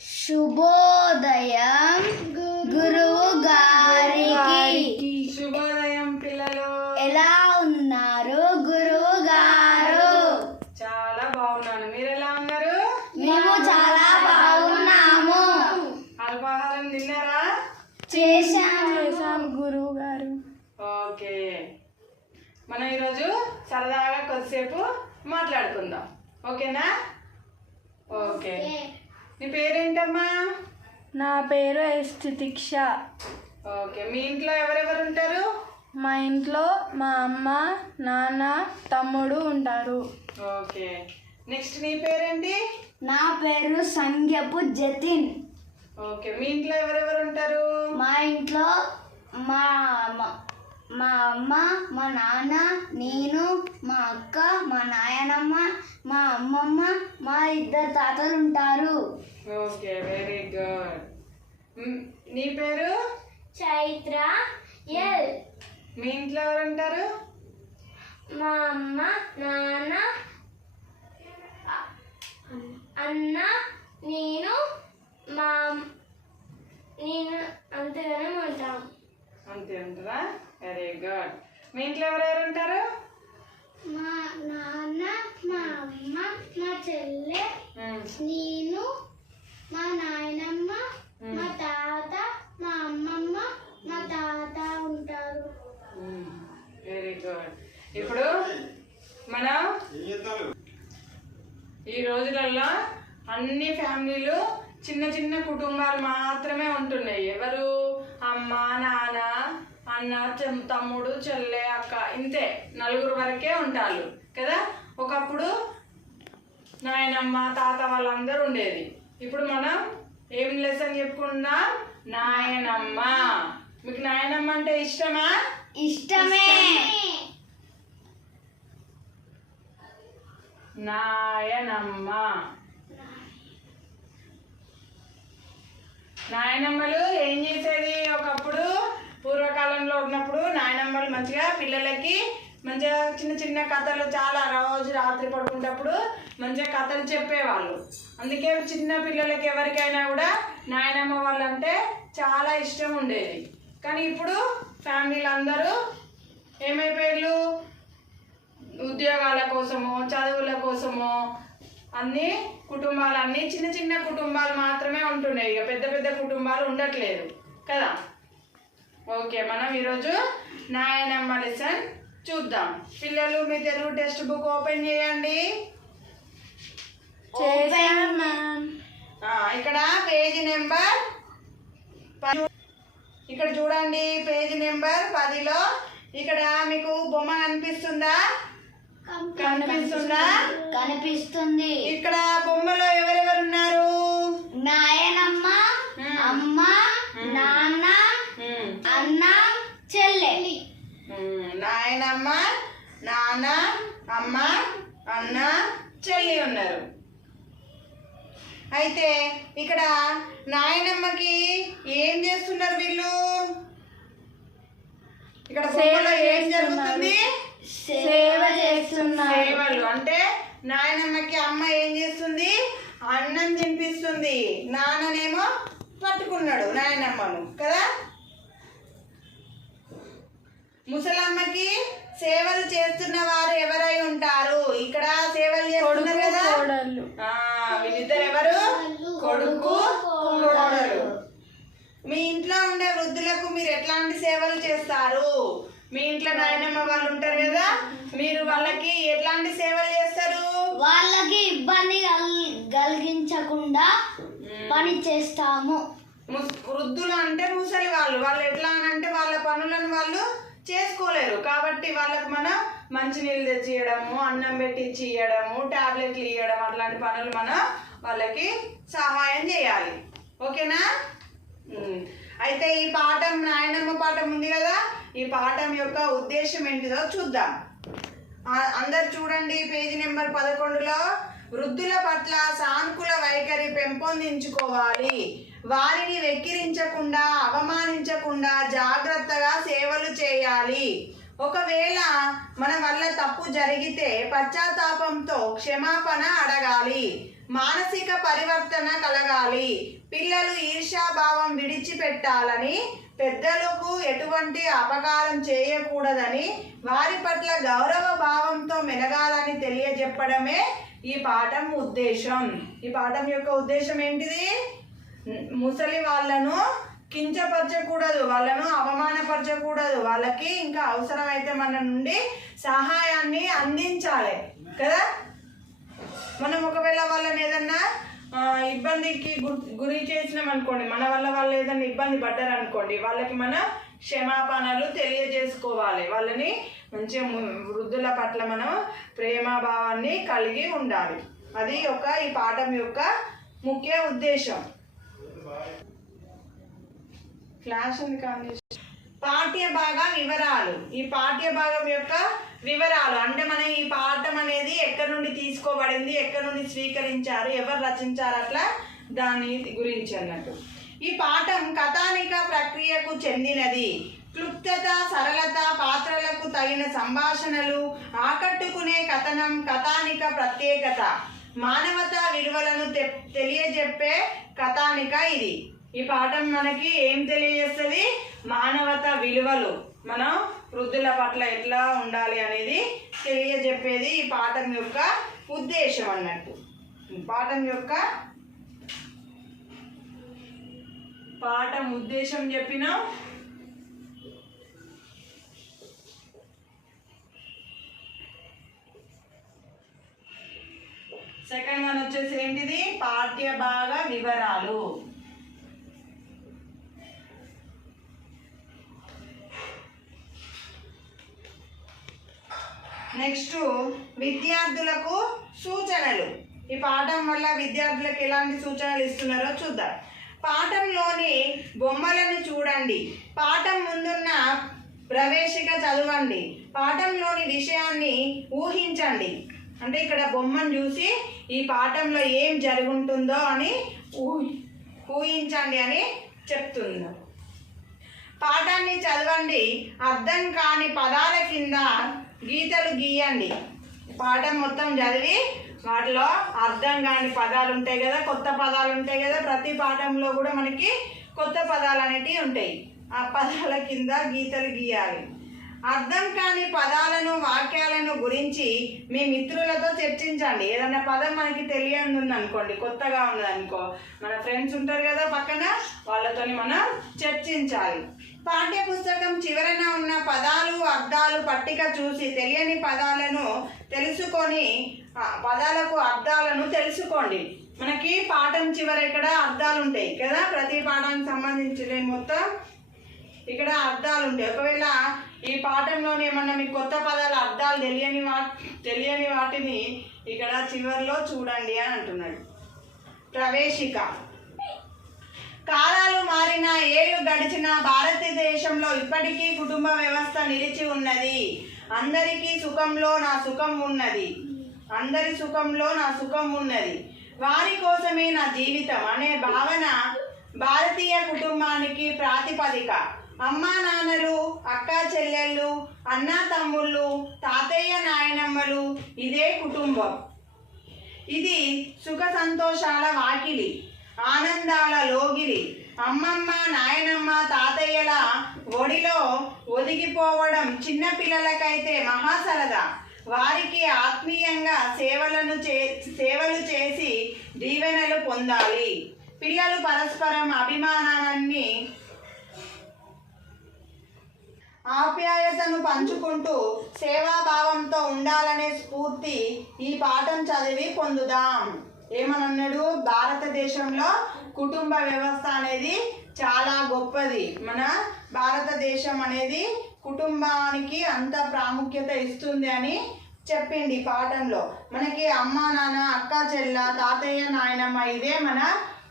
శుభోదయం గురువు గారికి. శుభోదయం పిల్లలు, ఎలా ఉన్నారు గురువు గారు? చాలా బాగున్నాను. మీరు ఎలా ఉన్నారు? మేము చాలా బాగున్నాము. అల్పాహారం తిన్నారా? చేశాం గురువు గారు. ఓకే, మనం ఈరోజు సరదాగా కొద్దిసేపు మాట్లాడుకుందాం. ఓకేనా? ఓకే, నీ పేరేంటమ్మా? నా పేరు ఎస్ తితిక్ష. ఓకే, మీ ఇంట్లో ఎవరెవరు ఉంటారు? మా ఇంట్లో మా అమ్మ, నాన్న, తమ్ముడు ఉంటారు. ఓకే, నెక్స్ట్ నీ పేరేంటి? నా పేరు సంధ్యపు జతిన్. ఓకే, మీ ఇంట్లో ఎవరెవరు ఉంటారు? మా ఇంట్లో మా మా అమ్మ, మా నాన్న, నేను, మా అక్క, మా నాయనమ్మ, మా అమ్మమ్మ, మా ఇద్దరు తాతలు ఉంటారు. Okay, very good. నీ పేరు? చైత్ర ఎల్. మీ ఇంట్లో ఎవరు ఉంటారు? మా అమ్మ, నాన్న, అన్న, నేను అంతగానే ఉంటాం. అంతే ఉంటుందా? Very good. మీ ఇంట్లో ఎవరెవరు ఉంటారు? మా నాన్న, మా అమ్మ, మా చెల్లె, నేను, మా నాయనమ్మ, మా తాత, మా అమ్మమ్మ, మా తాత ఉంటారు. Very good. ఇప్పుడు మనం ఈ రోజులలో అన్ని ఫ్యామిలీలు చిన్న చిన్న కుటుంబాలు మాత్రమే ఉంటున్నాయి. ఎవరు? అమ్మ, నాన్న, అన్న, తమ్ముడు, చెల్లె, అక్క, ఇంతే నలుగురు వరకే ఉంటారు కదా. ఒకప్పుడు నాయనమ్మ, తాత వాళ్ళందరూ ఉండేది. ఇప్పుడు మనం ఏం లెసన్ చెప్పుకుందాం? నాయనమ్మ. మీకు నాయనమ్మ అంటే ఇష్టమా? ఇష్టమే. నాయనమ్మ. నాయనమ్మలు ఏం చేసేది? ఒకప్పుడు పూర్వకాలంలో ఉన్నప్పుడు నాయనమ్మలు మంచిగా పిల్లలకి మంచిగా చిన్న చిన్న కథలు, చాలా రోజు రాత్రి పడుకునేటప్పుడు మంచిగా కథలు చెప్పేవాళ్ళు. అందుకే చిన్న పిల్లలకి ఎవరికైనా కూడా నాయనమ్మ వాళ్ళంటే చాలా ఇష్టం ఉండేది. కానీ ఇప్పుడు ఫ్యామిలీలు అందరూ ఏమైపోయారు? ఉద్యోగాల కోసమో, చదువుల కోసమో అన్ని కుటుంబాలన్నీ చిన్న చిన్న కుటుంబాలు మాత్రమే ఉంటున్నాయి. ఇక పెద్ద పెద్ద కుటుంబాలు ఉండట్లేదు కదా. ఓకే, మనం ఈరోజు నాయనమ్మ లెసన్ చూద్దాం. పిల్లలు మీ తెలుగు టెక్స్ట్ బుక్ ఓపెన్ చేయండి. ఇక్కడ పేజీ నెంబర్, ఇక్కడ చూడండి పేజీ నెంబర్ 10లో ఇక్కడ మీకు బొమ్మ కనిపిస్తుందా? కనిపిస్తుంది. ఇక్కడ బొమ్మలో ఎవరెవరు ఉన్నారు? నాయనమ్మ, అమ్మ, నాన్న, అన్న, చెల్లె. నాయనమ్మ, నాన్న, అమ్మ, అన్న, చెల్లి ఉన్నారు. అయితే ఇక్కడ నాయనమ్మకి ఏం చేస్తున్నారు వీళ్ళు? ఇక్కడ బొమ్మలో ఏం జరుగుతుంది? సేవ చేస్తున్నారు. సేవలు అంటే నాయనమ్మకి అమ్మ ఏం చేస్తుంది? అన్నం తినిపిస్తుంది. నాన్ననేమో పట్టుకున్నాడు నాయనమ్మను కదా. ముసలమ్మకి సేవలు చేస్తున్న వారు ఎవరై ఉంటారు? ఇక్కడ సేవలు చేస్తున్నారు కదా వీళ్ళిద్దరు ఎవరు? కొడుకు, కోడలు. మీ ఇంట్లో ఉండే వృద్ధులకు మీరు ఎట్లాంటి సేవలు చేస్తారు? మీ ఇంట్లో నాయనమ్మ వాళ్ళు ఉంటారు కదా, మీరు వాళ్ళకి ఎట్లాంటి సేవలు చేస్తారు? వాళ్ళకి ఇబ్బంది కలిగించకుండా పని చేస్తాము. వృద్ధులు అంటే ముసలి వాళ్ళు. వాళ్ళు ఎట్లా అంటే వాళ్ళ పనులను వాళ్ళు చేసుకోలేరు కాబట్టి వాళ్ళకి మనం మంచినీళ్ళు తెచ్చి ఇవ్వడము, అన్నం పెట్టి ఇచ్చి ఇవ్వడము, టాబ్లెట్లు ఇవ్వడం, అట్లాంటి పనులు మనం వాళ్ళకి సహాయం చేయాలి. ఓకేనా? అయితే ఈ పాఠం, నాయనమ్మ పాఠం ఉంది కదా, ఈ పాఠం యొక్క ఉద్దేశం ఏంటిదో చూద్దాం. అందరు చూడండి పేజీ నెంబర్ 11లో వృద్ధుల పట్ల సానుకూల వైఖరి పెంపొందించుకోవాలి. వారిని వెక్కిరించకుండా, అవమానించకుండా జాగ్రత్తగా సేవలు చేయాలి. ఒకవేళ మన వల్ల తప్పు జరిగితే పశ్చాత్తాపంతో క్షమాపణ అడగాలి. మానసిక పరివర్తన కలగాలి. పిల్లలు ఈర్ష్యాభావం విడిచిపెట్టాలని, పెద్దలకు ఎటువంటి అపకారం చేయకూడదని, వారి పట్ల గౌరవ భావంతో మెలగాలని తెలియజెప్పడమే ఈ పాఠం ఉద్దేశం. ఈ పాఠం యొక్క ఉద్దేశం ఏంటిది? ముసలి వాళ్ళను కించపరచకూడదు, వాళ్ళను అవమానపరచకూడదు, వాళ్ళకి ఇంకా అవసరమైతే మన నుండి సహాయాన్ని అందించాలి కదా. మనం ఒకవేళ వాళ్ళని ఏదన్నా ఇబ్బందికి గురి చేసినాం అనుకోండి, మన వల్ల వాళ్ళు ఏదైనా ఇబ్బంది పడ్డారు అనుకోండి, వాళ్ళకి మనం క్షమాపణలు తెలియజేసుకోవాలి. వాళ్ళని మంచిగా వృద్ధుల పట్ల మనం ప్రేమభావాన్ని కలిగి ఉండాలి. అది ఈ పాఠం యొక్క ముఖ్య ఉద్దేశం. క్లాస్ ఉంది కానీ పాఠ్య భాగ వివరాలు. ఈ పాఠ్య భాగం యొక్క వివరాలు అంటే మనం ఈ పాఠం అనేది ఎక్కడి నుండి తీసుకోబడింది, ఎక్కడి నుండి స్వీకరించారు, ఎవరు రచించారు, అట్లా దాని గురించి అన్నట్టు. ఈ పాఠం కథానిక ప్రక్రియకు చెందినది. క్లుప్తత, సరళత, పాత్రలకు తగిన సంభాషణలు, ఆకట్టుకునే కథనం కథానిక ప్రత్యేకత. మానవతా విలువలను తెలియజెప్పే కథానిక ఇది. ఈ పాఠం మనకి ఏం తెలియజేస్తుంది? మానవతా విలువలు, మనం వృద్ధుల పట్ల ఎట్లా ఉండాలి అనేది తెలియజెప్పేది ఈ పాఠం యొక్క ఉద్దేశం అన్నట్టు. పాఠం ఉద్దేశం చెప్పినాం. సెకండ్ వన్ వచ్చేసి ఏంటిది? పాఠ్య భాగ వివరాలు. నెక్స్ట్ విద్యార్థులకు సూచనలు. ఈ పాఠం వల్ల విద్యార్థులకు ఎలాంటి సూచనలు ఇస్తున్నారో చూద్దాం. పాఠంలోని బొమ్మలను చూడండి. పాఠం ముందున్న ప్రవేశిక చదవండి. పాఠంలోని విషయాన్ని ఊహించండి. అంటే ఇక్కడ బొమ్మను చూసి ఈ పాఠంలో ఏం జరుగుతుందో అని ఊహించండి అని చెప్తుంది. పాఠాన్ని చదవండి. అర్థం కాని పదాల కింద గీతలు గీయండి. పాఠం మొత్తం చదివి వాటిలో అర్థం కాని పదాలు ఉంటాయి కదా, కొత్త పదాలు ఉంటాయి కదా. ప్రతి పాఠంలో కూడా మనకి కొత్త పదాలు అనేటివి ఉంటాయి. ఆ పదాల కింద గీతలు గీయాలి. అర్థం కాని పదాలను, వాక్యాలను గురించి మీ మిత్రులతో చర్చించండి. ఏదన్నా పదం మనకి తెలియదు అనుకోండి, కొత్తగా ఉన్నదనుకో, మన ఫ్రెండ్స్ ఉంటారు కదా పక్కన, వాళ్ళతో మనం చర్చించాలి. పాఠ్య పుస్తకం చివరన ఉన్న పదాలు, అర్థాలు పట్టిక చూసి తెలియని పదాలను తెలుసుకొని పదాలకు అర్థాలను తెలుసుకోండి. మనకి పాఠం చివర ఇక్కడ అర్థాలు ఉంటాయి కదా, ప్రతి పాఠానికి సంబంధించిన మొత్తం ఇక్కడ అర్థాలు ఉంటాయి. ఒకవేళ ఈ పాఠంలోనే ఏమన్నా మీకు కొత్త పదాల అర్థాలు తెలియని వాటిని ఇక్కడ చివరిలో చూడండి అని అంటున్నాడు. ప్రవేశిక. కాలాలు మారినా, ఏళ్ళు గడిచిన భారతదేశంలో ఇప్పటికీ కుటుంబ వ్యవస్థ నిలిచి ఉన్నది. అందరికీ సుఖంలో నా సుఖం ఉన్నది. అందరి సుఖంలో నా సుఖం ఉన్నది. వారి కోసమే నా జీవితం అనే భావన భారతీయ కుటుంబానికి ప్రాతిపదిక. అమ్మా నాన్నలు, అక్కా చెల్లెళ్ళు, అన్నా తమ్ముళ్ళు, తాతయ్య నాయనమ్మలు, ఇదే కుటుంబం. ఇది సుఖ సంతోషాల వాకిలి, ఆనందాల లోగిలి. అమ్మమ్మ, నాయనమ్మ, తాతయ్యల ఒడిలో ఒదిగిపోవడం చిన్నపిల్లలకైతే మహాసరదా. వారికి ఆత్మీయంగా సేవలు చేసి దీవెనలు పొందాలి. పిల్లలు పరస్పరం అభిమానాన్ని, ఆప్యాయతను పంచుకుంటూ సేవాభావంతో ఉండాలనే స్ఫూర్తి ఈ పాఠం చదివి పొందుదాం. ఏమన్నాడు? భారతదేశంలో కుటుంబ వ్యవస్థ అనేది చాలా గొప్పది. మన భారతదేశం అనేది కుటుంబానికి అంత ప్రాముఖ్యత ఇస్తుంది అని చెప్పింది పాఠంలో. మనకి అమ్మ, నాన్న, అక్క, చెల్ల, తాతయ్య, నాయనమ్మ, ఇదే మన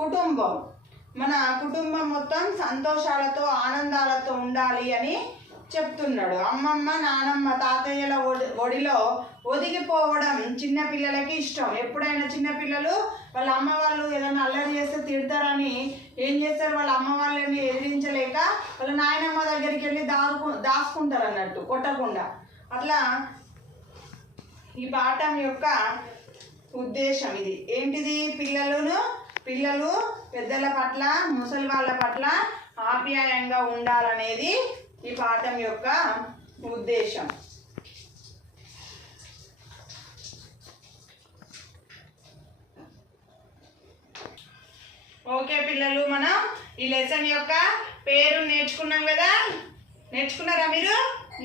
కుటుంబం. మన కుటుంబం మొత్తం సంతోషాలతో, ఆనందాలతో ఉండాలి అని చెప్తున్నాడు. అమ్మమ్మ నానమ్మ తాతయ్యల ఒడిలో ఒదిగిపోవడం చిన్న పిల్లలకి ఇష్టం. ఎప్పుడైనా చిన్నపిల్లలు వాళ్ళ అమ్మ వాళ్ళు ఏదైనా అల్లరి చేస్తే తిడతారని ఏం చేస్తారు, వాళ్ళ అమ్మ వాళ్ళని ఎదిరించలేక వాళ్ళ నాయనమ్మ దగ్గరికి వెళ్ళి దాచుకుంటారు అన్నట్టు, కొట్టకుండా. అట్లా ఈ పాఠం యొక్క ఉద్దేశం ఇది. ఏంటిది? పిల్లలు పెద్దల పట్ల ముసలి వాళ్ళ పట్ల ఆప్యాయంగా ఉండాలనేది ఈ పాఠం యొక్క ఉద్దేశం. ఓకే పిల్లలు, మనం ఈ లెసన్ యొక్క పేరు నేర్చుకున్నాం కదా. నేర్చుకున్నారా మీరు?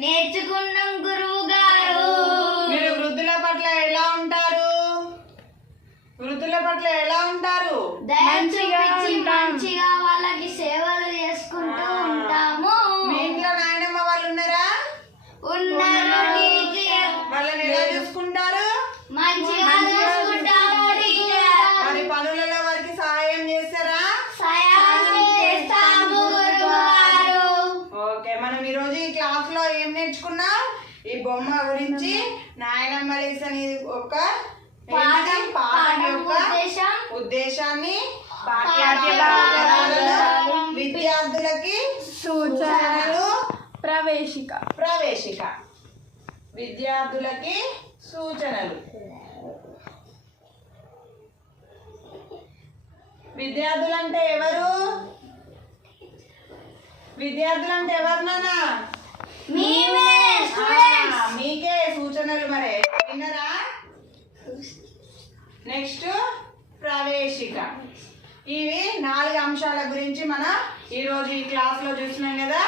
నేర్చుకున్నాం గురువు గారు. మీరు వృద్ధుల పట్ల ఎలా ఉంటారు? మంచిగా వాళ్ళకి సేవలు చేసుకుంటూ ఉంటాము. మీ ఇంట్లో నాయనమ్మ వాళ్ళు ఉన్నారా? ఉన్నారు. వాళ్ళని ఎలా చూసుకుంటారు? మంచిగా చూసుకుంటాము. మరి పనులలో వారికి సహాయం చేస్తారా? చేస్తాము గురువు గారు. ఓకే, మనం ఈరోజు ఈ క్లాస్ లో ఏం నేర్చుకున్నాం? ఈ బొమ్మ గురించి నాయనమ్మ లెసన్ ఒక పాఠం యొక్క ఉద్దేశాన్ని, విద్యార్థులకి సూచనలు, ప్రవేశిక విద్యార్థులకి సూచనలు. విద్యార్థులంటే ఎవరు నాన్న? మీకే సూచనలు. మరి విన్నరా? నెక్స్ట్ ప్రవేశిక. ఇవి 4 అంశాల గురించి మనం ఈరోజు ఈ క్లాస్లో చూసినాం కదా.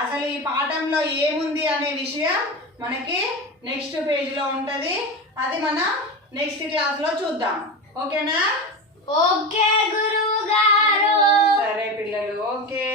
అసలు ఈ పాఠంలో ఏముంది అనే విషయం మనకి నెక్స్ట్ పేజ్లో ఉంటుంది. అది మనం నెక్స్ట్ క్లాస్లో చూద్దాం. ఓకేనా? ఓకే గురువు గారు. సరే పిల్లలు, ఓకే.